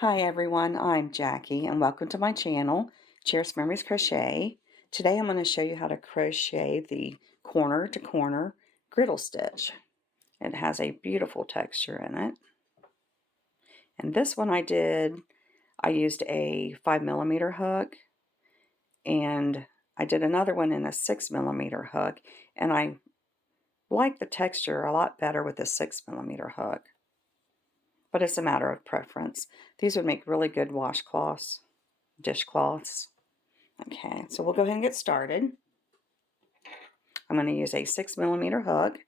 Hi everyone, I'm Jackie and welcome to my channel, Cherished Memories Crochet. Today I'm going to show you how to crochet the corner to corner griddle stitch. It has a beautiful texture in it. And this one I used a 5mm hook, and I did another one in a 6mm hook, and I like the texture a lot better with the 6mm hook. But it's a matter of preference. These would make really good washcloths, dishcloths. Okay, so we'll go ahead and get started. I'm going to use a 6mm hook,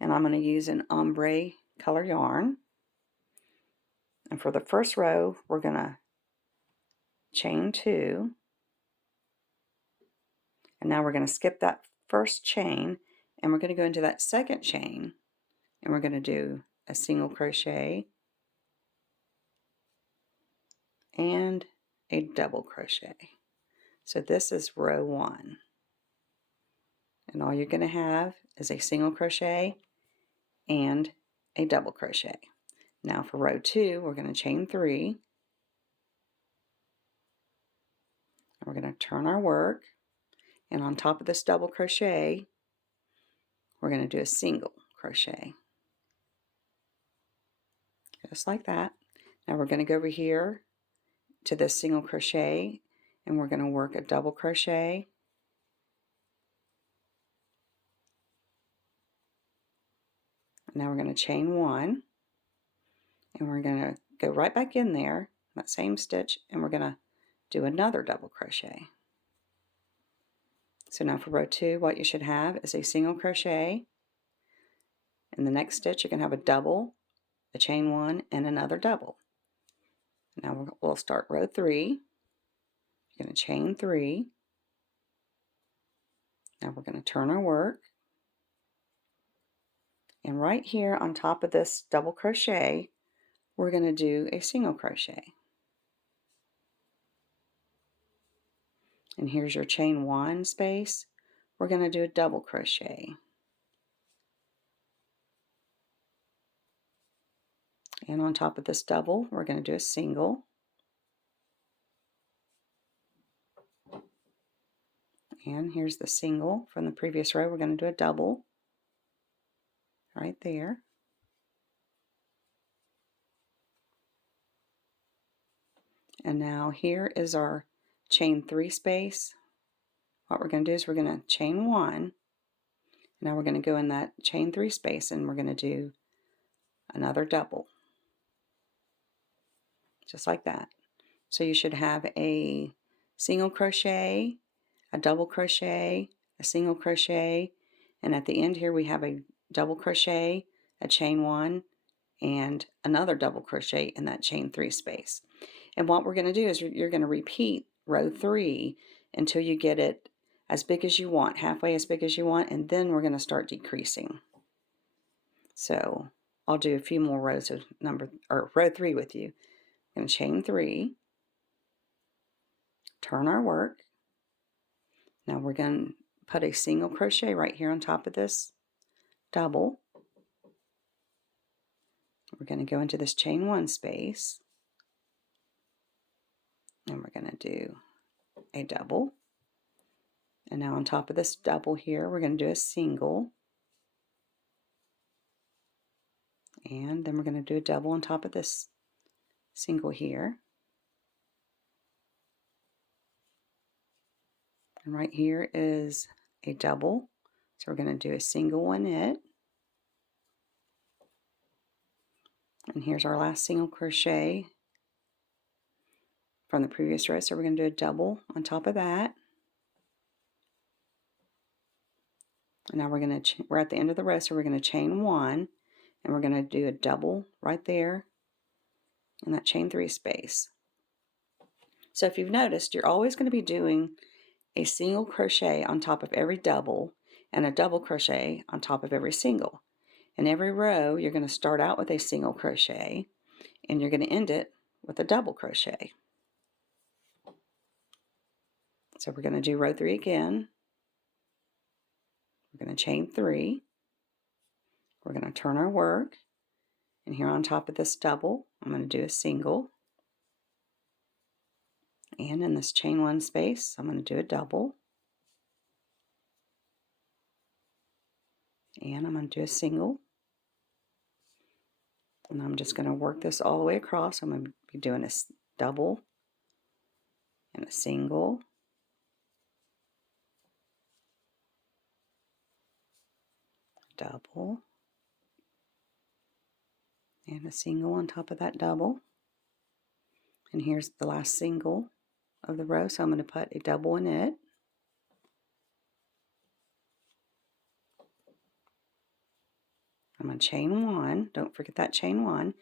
and I'm going to use an ombre color yarn. And for the first row, we're going to chain 2. And now we're going to skip that first chain, and we're going to go into that second chain, and we're going to do a single crochet and a double crochet. So this is row 1. And all you're going to have is a single crochet and a double crochet. Now for row 2, we're going to chain 3. And we're going to turn our work, and on top of this double crochet, we're going to do a single crochet. Just like that. Now we're going to go over here to this single crochet, and we're going to work a double crochet. Now we're going to chain 1, and we're going to go right back in there, that same stitch, and we're going to do another double crochet. So now for row 2, what you should have is a single crochet. In the next stitch, you're going to have a double, a chain 1, and another double. Now we'll start row 3. You're going to chain 3. Now we're going to turn our work. And right here on top of this double crochet, we're going to do a single crochet. And here's your chain 1 space. We're going to do a double crochet. And on top of this double, we're going to do a single. And here's the single from the previous row. We're going to do a double right there. And now here is our chain 3 space. What we're going to do is we're going to chain 1. Now we're going to go in that chain 3 space, and we're going to do another double. Just like that. So you should have a single crochet, a double crochet, a single crochet, and at the end here we have a double crochet, a chain 1, and another double crochet in that chain 3 space. And what we're going to do is you're going to repeat row 3 until you get it as big as you want, halfway as big as you want, and then we're going to start decreasing. So I'll do a few more rows of row 3 with you. I'm going to chain 3, turn our work. Now we're going to put a single crochet right here on top of this double. We're going to go into this chain 1 space, and we're going to do a double. And now on top of this double here, we're going to do a single. And then we're going to do a double on top of this single here. And right here is a double. So we're going to do a single in it. And here's our last single crochet from the previous row. So we're going to do a double on top of that. And now we're at the end of the row, so we're going to chain 1, and we're going to do a double right there in that chain 3 space. So if you've noticed, you're always going to be doing a single crochet on top of every double and a double crochet on top of every single. In every row, you're going to start out with a single crochet, and you're going to end it with a double crochet. So we're going to do row 3 again. We're going to chain 3. We're going to turn our work, and here on top of this double, I'm going to do a single. And in this chain 1 space, I'm going to do a double. And I'm going to do a single. And I'm just going to work this all the way across. I'm going to be doing a double and a single, double, and a single on top of that double. And here's the last single of the row, so I'm going to put a double in it. I'm going to chain 1, don't forget that chain 1. And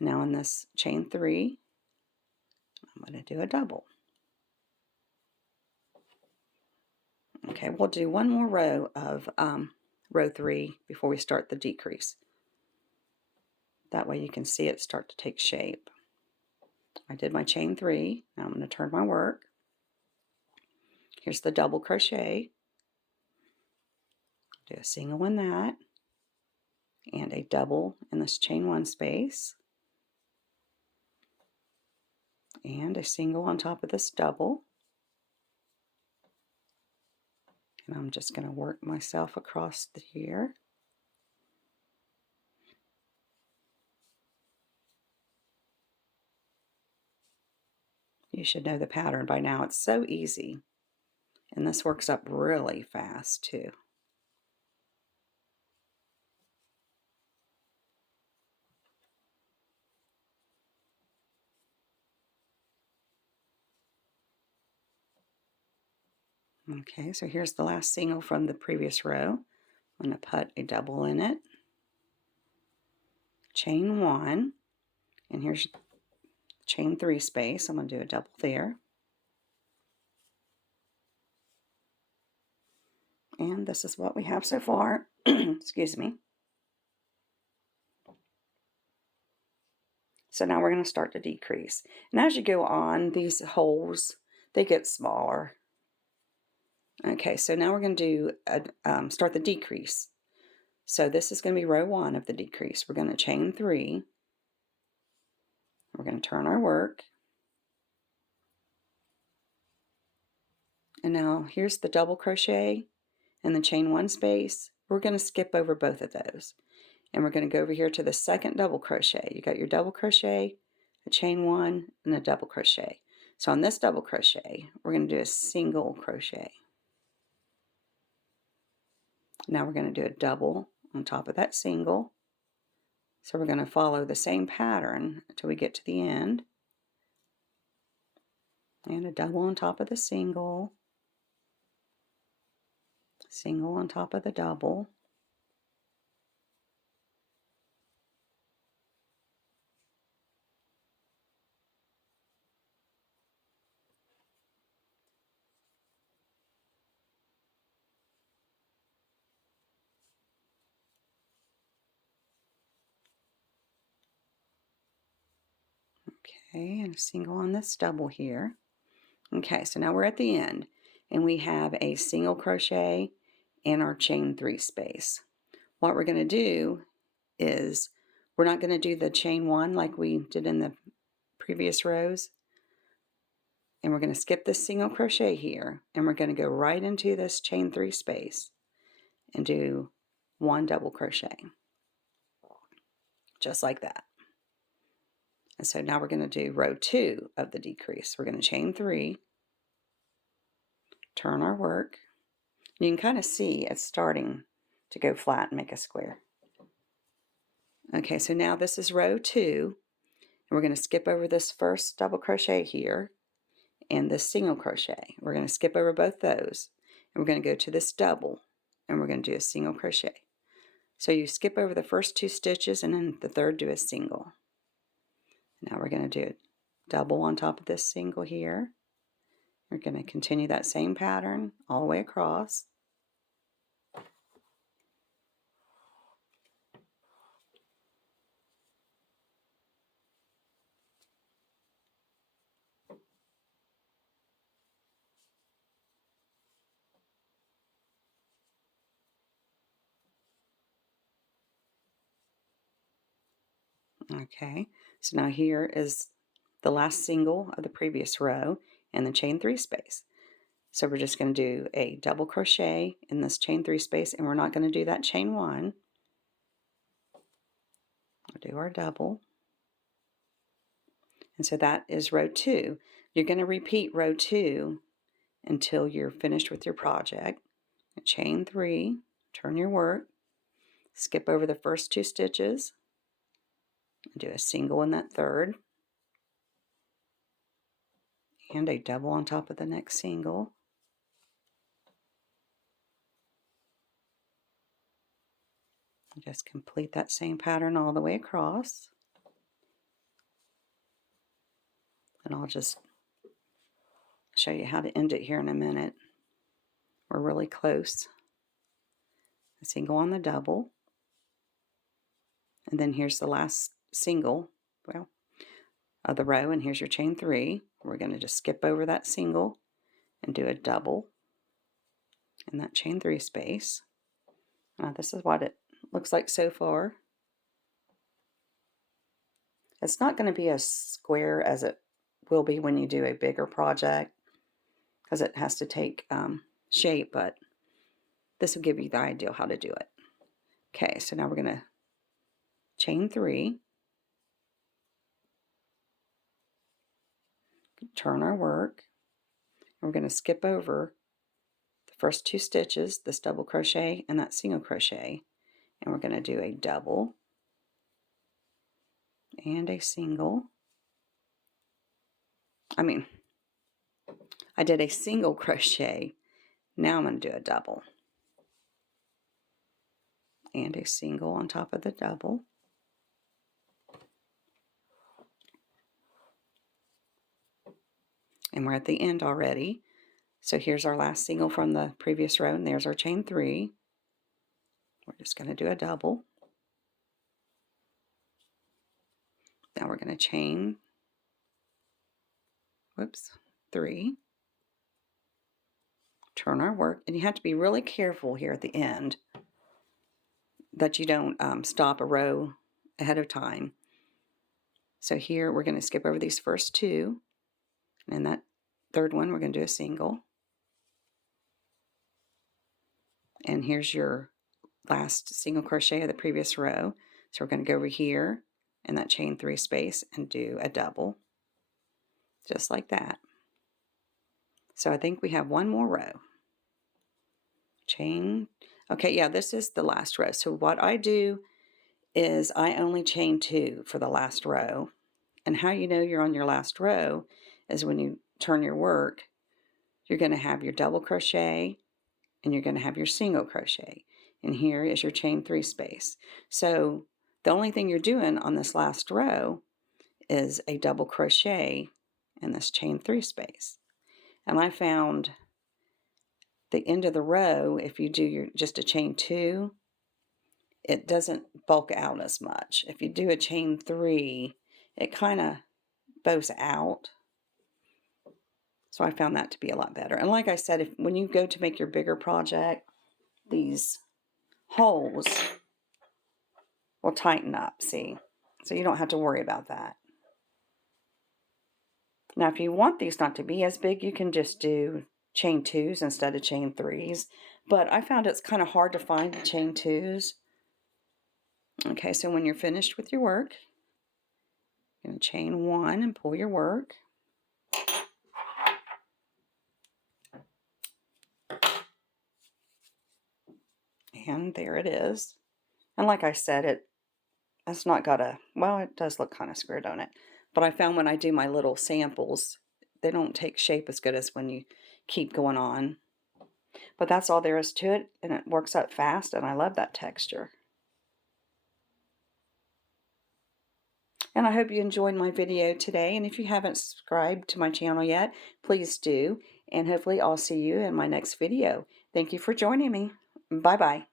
now in this chain 3, I'm going to do a double. Okay, we'll do one more row of row 3 before we start the decrease. That way you can see it start to take shape. I did my chain 3, now I'm going to turn my work. Here's the double crochet, do a single in that, and a double in this chain 1 space, and a single on top of this double. And I'm just going to work myself across here. You should know the pattern by now. It's so easy. And this works up really fast too. Okay, so here's the last single from the previous row. I'm going to put a double in it, chain 1, and here's chain 3 space. I'm going to do a double there. And this is what we have so far. Excuse me. So now we're going to start to decrease. And as you go on, these holes, they get smaller. Okay, so now we're going to do start the decrease. So this is going to be row 1 of the decrease. We're going to chain 3. We're going to turn our work. And now here's the double crochet and the chain 1 space. We're going to skip over both of those. And we're going to go over here to the second double crochet. You got your double crochet, a chain 1, and a double crochet. So on this double crochet, we're going to do a single crochet. Now we're going to do a double on top of that single. So we're going to follow the same pattern until we get to the end. And a double on top of the single. Single on top of the double. Okay, and a single on this double here. Okay, so now we're at the end, and we have a single crochet and our chain 3 space. What we're going to do is we're not going to do the chain 1 like we did in the previous rows, and we're going to skip this single crochet here, and we're going to go right into this chain 3 space and do 1 double crochet, just like that. And so now we're going to do row 2 of the decrease. We're going to chain 3, turn our work. You can kind of see it's starting to go flat and make a square. Okay, so now this is row 2, and we're going to skip over this first double crochet here and this single crochet. We're going to skip over both those, and we're going to go to this double, and we're going to do a single crochet. So you skip over the first 2 stitches, and then the third do a single. Now we're going to do a double on top of this single here. We're going to continue that same pattern all the way across. Okay, so now here is the last single of the previous row, and the chain 3 space. So we're just going to do a double crochet in this chain 3 space, and we're not going to do that chain 1. We'll do our double. And so that is row 2. You're going to repeat row 2 until you're finished with your project. Chain 3, turn your work, skip over the first 2 stitches, and do a single in that third, and a double on top of the next single. Just complete that same pattern all the way across. And I'll just show you how to end it here in a minute. We're really close. A single on the double. And then here's the last single, well, of the row, and here's your chain 3. We're going to just skip over that single and do a double in that chain 3 space. Now this is what it looks like so far. It's not going to be as square as it will be when you do a bigger project, because it has to take shape, but this will give you the idea how to do it. Okay, so now we're going to chain 3, turn our work, and we're going to skip over the first 2 stitches, this double crochet and that single crochet, and we're going to do a double and a single. I did a single crochet. Now I'm going to do a double and a single on top of the double. And we're at the end already. So here's our last single from the previous row, and there's our chain 3. We're just going to do a double. Now we're going to chain, 3. Turn our work, and you have to be really careful here at the end that you don't stop a row ahead of time. So here we're going to skip over these first 2, and that third one we're going to do a single. And here's your last single crochet of the previous row. So we're going to go over here in that chain 3 space and do a double, just like that. So I think we have one more row. Chain. Okay, yeah, this is the last row. So what I do is I only chain 2 for the last row. And how you know you're on your last row is when you turn your work, you're going to have your double crochet and you're going to have your single crochet. And here is your chain 3 space. So the only thing you're doing on this last row is a double crochet in this chain 3 space. And I found the end of the row, if you do just a chain 2, it doesn't bulk out as much. If you do a chain 3, it kind of bows out. So I found that to be a lot better. And like I said, when you go to make your bigger project, these holes will tighten up, see? So you don't have to worry about that. Now if you want these not to be as big, you can just do chain 2s instead of chain 3s. But I found it's kind of hard to find the chain 2s. Okay, so when you're finished with your work, you're going to chain 1 and pull your work. And there it is. And like I said, it's not got a, well, it does look kind of square, don't it? But I found when I do my little samples, they don't take shape as good as when you keep going on. But that's all there is to it, and it works up fast, and I love that texture. And I hope you enjoyed my video today, and if you haven't subscribed to my channel yet, please do, and hopefully I'll see you in my next video. Thank you for joining me. Bye-bye.